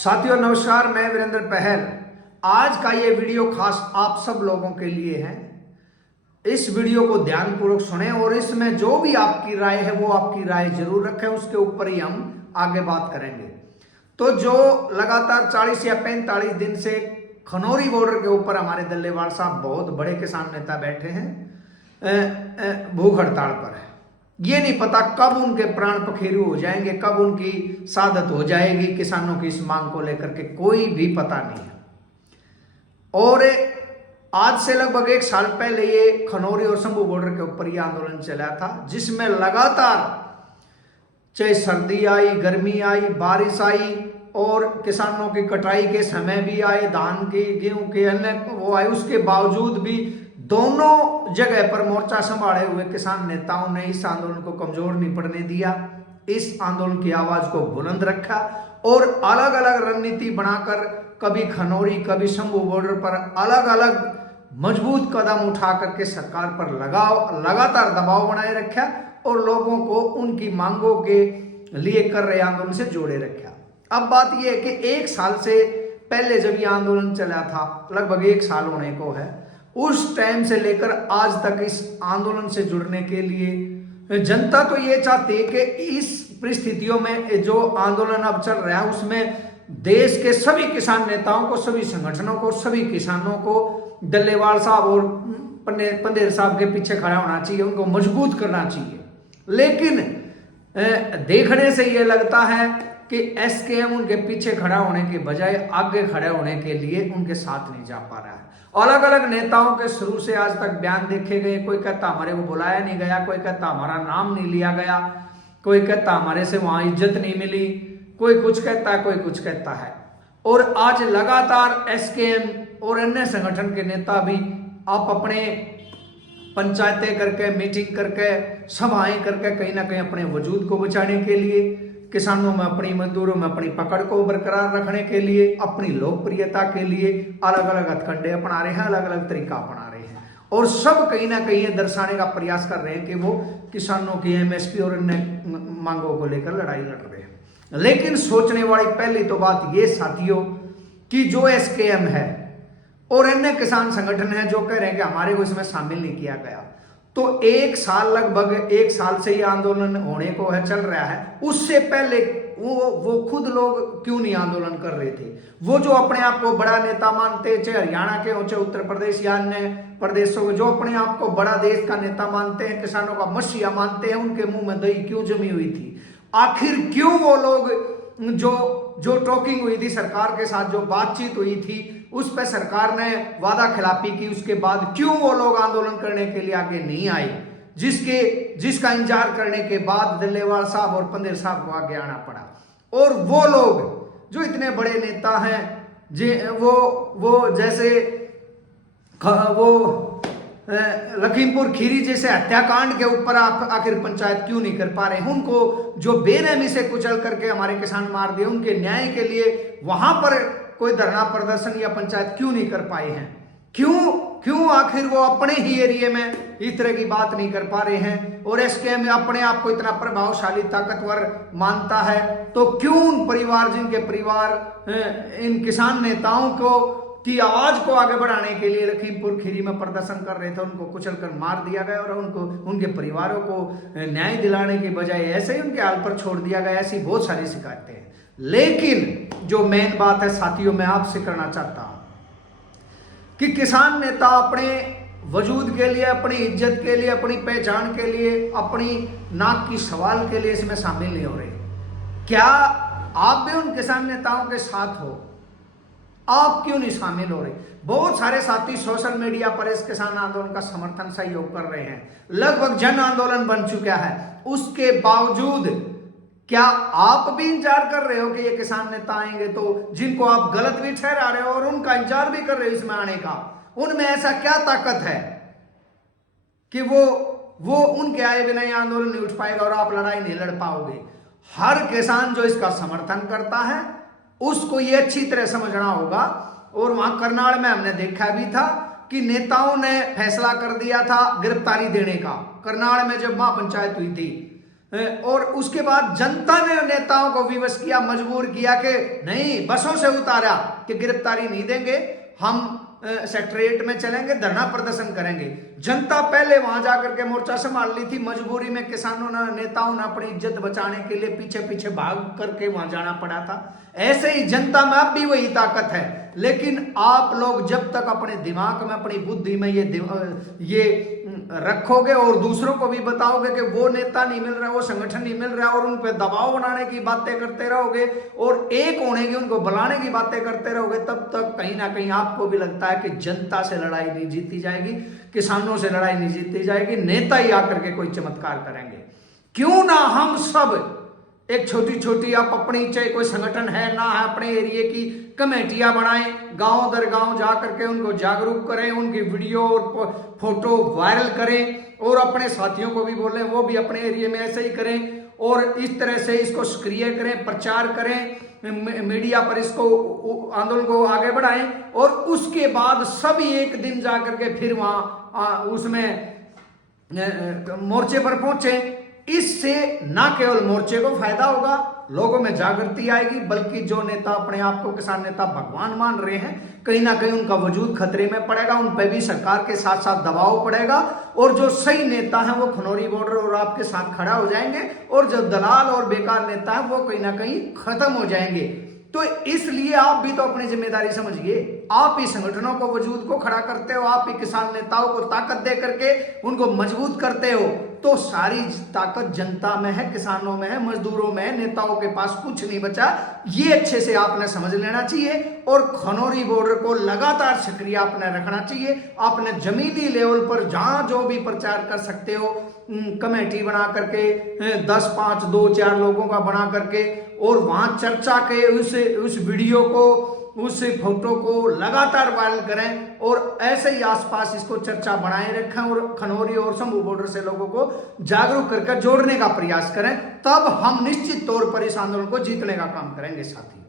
साथियों नमस्कार, मैं वीरेंद्र पहल। आज का ये वीडियो खास आप सब लोगों के लिए है। इस वीडियो को ध्यानपूर्वक सुने और इसमें जो भी आपकी राय है वो आपकी राय जरूर रखें, उसके ऊपर ही हम आगे बात करेंगे। तो जो लगातार 40 या 45 दिन से खनौरी बॉर्डर के ऊपर हमारे दल्लेवाल साहब बहुत बड़े किसान नेता बैठे हैं, भूख हड़ताल पर है। ये नहीं पता कब उनके प्राण पखेरु हो जाएंगे, कब उनकी सादत हो जाएगी। किसानों की इस मांग को लेकर के कोई भी पता नहीं है। और आज से लगभग 1 साल पहले ये खनौरी और शंभू बॉर्डर के ऊपर ये आंदोलन चला था, जिसमें लगातार चाहे सर्दी आई, गर्मी आई, बारिश आई और किसानों की कटाई के समय भी आए, धान के, गेहूं के, अन्य वो आए, उसके बावजूद भी दोनों जगह पर मोर्चा संभाले हुए किसान नेताओं ने इस आंदोलन को कमजोर नहीं पड़ने दिया। इस आंदोलन की आवाज को बुलंद रखा और अलग अलग रणनीति बनाकर कभी खनौरी कभी शंभू बॉर्डर पर अलग अलग मजबूत कदम उठा करके सरकार पर लगातार दबाव बनाए रखा और लोगों को उनकी मांगों के लिए कर रहे आंदोलन से जोड़े रखा। अब बात यह है कि 1 साल से पहले जब ये आंदोलन चला था, लगभग 1 साल होने को है, उस टाइम से लेकर आज तक इस आंदोलन से जुड़ने के लिए जनता तो ये चाहती है कि इस परिस्थितियों में जो आंदोलन अब चल रहा है उसमें देश के सभी किसान नेताओं को, सभी संगठनों को, सभी किसानों को डल्लेवाल साहब और पंदेर साहब के पीछे खड़ा होना चाहिए, उनको मजबूत करना चाहिए। लेकिन देखने से ये लगता है कि एसकेएम उनके पीछे खड़ा होने के बजाय आगे खड़े होने के लिए उनके साथ नहीं जा पा रहा है। अलग अलग नेताओं के शुरू से आज तक बयान देखे गए। कोई कहता हमारे को बुलाया नहीं गया, कोई कहता हमारा नाम नहीं लिया गया, कोई कहता हमारे से वहां इज्जत नहीं मिली, कोई कुछ कहता है, कोई कुछ कहता है। और आज लगातार एसकेएम और अन्य संगठन के नेता भी आप अपने पंचायतें करके, मीटिंग करके, सभाएं करके कहीं ना कहीं अपने वजूद को बचाने के लिए, किसानों में अपनी, मजदूरों में अपनी पकड़ को बरकरार रखने के लिए, अपनी लोकप्रियता के लिए अलग अलग हथकंडे अपना रहे हैं, अलग अलग तरीका अपना रहे हैं और सब कहीं ना कहीं ये दर्शाने का प्रयास कर रहे हैं कि वो किसानों की एमएसपी और अन्य मांगों को लेकर लड़ाई लड़ रहे हैं। लेकिन सोचने वाली पहली तो बात ये साथियों कि जो एसकेएम है और अन्य किसान संगठन है जो कह रहे हैं कि हमारे को इसमें शामिल नहीं किया गया, तो 1 साल, लगभग 1 साल से ये आंदोलन होने को है, चल रहा है। उससे पहले वो खुद लोग क्यों नहीं आंदोलन कर रहे थे? वो जो अपने आप को बड़ा नेता मानते, चाहे हरियाणा के हो, चाहे उत्तर प्रदेश या अन्य प्रदेशों के, जो अपने आप को बड़ा देश का नेता मानते हैं, किसानों का मसीहा मानते हैं, उनके मुंह में दही क्यों जमी हुई थी? आखिर क्यों वो लोग जो टॉकिंग हुई थी सरकार के साथ, जो बातचीत हुई थी, उस पर सरकार ने वादा खिलाफी की, उसके बाद क्यों वो लोग आंदोलन करने के लिए आगे नहीं आए? जिसका इंतजार करने के बाद डल्लेवाल साहब और पंदेर साहब को आगे आना पड़ा। और वो लोग जो इतने बड़े नेता हैं, वो जैसे वो लखीमपुर खीरी जैसे हत्याकांड के ऊपर आप आखिर पंचायत क्यों नहीं कर पा रहे हैं? उनको जो बेरहमी से कुचल करके हमारे किसान मार दिए, उनके न्याय के लिए वहां पर कोई धरना प्रदर्शन या पंचायत क्यों नहीं कर पाए हैं? क्यों आखिर वो अपने ही एरिया में इस तरह की बात नहीं कर पा रहे हैं? और एसकेएम अपने आप को इतना प्रभावशाली, ताकतवर मानता है, तो क्यों उन परिवार, जिनके परिवार इन किसान नेताओं को की आवाज को आगे बढ़ाने के लिए लखीमपुर खीरी में प्रदर्शन कर रहे थे, उनको कुचलकर मार दिया गया और उनके परिवारों को न्याय दिलाने के बजाय ऐसे ही उनके हाल पर छोड़ दिया गया? ऐसी बहुत सारी शिकायतें हैं। लेकिन जो मेन बात है साथियों, मैं आपसे करना चाहता हूं कि किसान नेता अपने वजूद के लिए, अपनी इज्जत के लिए, अपनी पहचान के लिए, अपनी नाक की सवाल के लिए इसमें शामिल नहीं हो रहे। क्या आप भी उन किसान नेताओं के साथ हो? आप क्यों नहीं शामिल हो रहे? बहुत सारे साथी सोशल मीडिया पर इस किसान आंदोलन का समर्थन, सहयोग कर रहे हैं, लगभग जन आंदोलन बन चुका है। उसके बावजूद क्या आप भी इंतजार कर रहे हो कि ये किसान नेता आएंगे? तो जिनको आप गलत भी ठहरा रहे हो और उनका इंतजार भी कर रहे हो इसमें आने का, उनमें ऐसा क्या ताकत है कि वो उनके आए बिना ये आंदोलन नहीं उठ पाएगा और आप लड़ाई नहीं लड़ पाओगे? हर किसान जो इसका समर्थन करता है उसको ये अच्छी तरह समझना होगा। और वहां करनाल में हमने देखा भी था कि नेताओं ने फैसला कर दिया था गिरफ्तारी देने का। करनाल में जब महापंचायत हुई थी और उसके बाद जनता ने नेताओं को विवश किया, मजबूर किया कि नहीं, बसों से उतारा कि गिरफ्तारी नहीं देंगे, हम सेक्रेटरीट में चलेंगे, धरना प्रदर्शन करेंगे। जनता पहले वहां जाकर के मोर्चा संभाल ली थी, मजबूरी में किसानों ने, नेताओं ने अपनी इज्जत बचाने के लिए पीछे पीछे भाग करके वहां जाना पड़ा था। ऐसे ही जनता में अब भी वही ताकत है, लेकिन आप लोग जब तक अपने दिमाग में, अपनी बुद्धि में ये रखोगे और दूसरों को भी बताओगे कि वो नेता नहीं मिल रहा, वो संगठन नहीं मिल रहा, और उन पर दबाव बनाने की बातें करते रहोगे और एक होने की, उनको बुलाने की बातें करते रहोगे, तब तक कहीं ना कहीं आपको भी लगता है कि जनता से लड़ाई नहीं जीती जाएगी, किसानों से लड़ाई नहीं जीती जाएगी, नेता ही आकर के कोई चमत्कार करेंगे। क्यों ना हम सब एक छोटी छोटी, आप अपनी, चाहे कोई संगठन है ना है, अपने एरिया की कमेटियां बनाएं, गांव दर गांव जाकर के उनको जागरूक करें, उनकी वीडियो और फोटो वायरल करें और अपने साथियों को भी बोलें वो भी अपने एरिया में ऐसे ही करें, और इस तरह से इसको सक्रिय करें, प्रचार करें, मीडिया पर इसको, आंदोलन को आगे बढ़ाएं, और उसके बाद सभी एक दिन जाकर के फिर वहां उसमें मोर्चे पर पहुंचे। इससे ना केवल मोर्चे को फायदा होगा, लोगों में जागृति आएगी, बल्कि जो नेता अपने आप को किसान नेता भगवान मान रहे हैं, कहीं ना कहीं उनका वजूद खतरे में पड़ेगा, उन पर भी सरकार के साथ साथ दबाव पड़ेगा, और जो सही नेता हैं वो खनौरी बॉर्डर और आपके साथ खड़ा हो जाएंगे, और जो दलाल और बेकार नेता है वो कहीं ना कहीं खत्म हो जाएंगे। तो इसलिए आप भी तो अपनी जिम्मेदारी समझिए, आप ही संगठनों को, वजूद को खड़ा करते हो, आप ही किसान नेताओं को ताकत दे करके उनको मजबूत करते हो, तो सारी ताकत जनता में है, किसानों में है, मजदूरों में है, नेताओं के पास कुछ नहीं बचा। ये अच्छे से आपने समझ लेना चाहिए, और खनौरी बॉर्डर को लगातार सक्रिय आपने रखना चाहिए। आपने जमीनी लेवल पर जहां जो भी प्रचार कर सकते हो, कमेटी बना करके 10, 5, 2, 4 लोगों का बना करके, और वहां चर्चा के उस वीडियो को, उस फोटो को लगातार वायरल करें, और ऐसे ही आसपास इसको चर्चा बनाए रखें, और खनौरी और शंभू बॉर्डर से लोगों को जागरूक करके जोड़ने का प्रयास करें। तब हम निश्चित तौर पर इस आंदोलन को जीतने का काम करेंगे साथी।